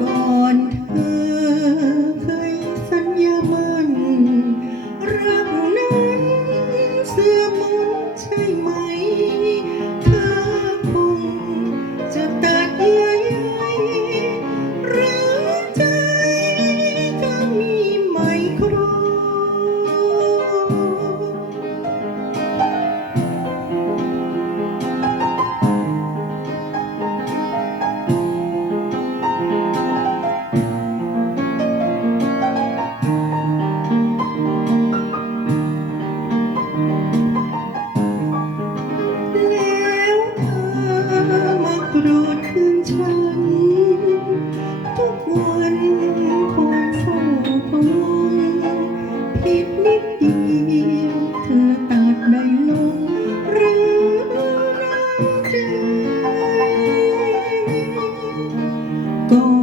ก่อนเธ tão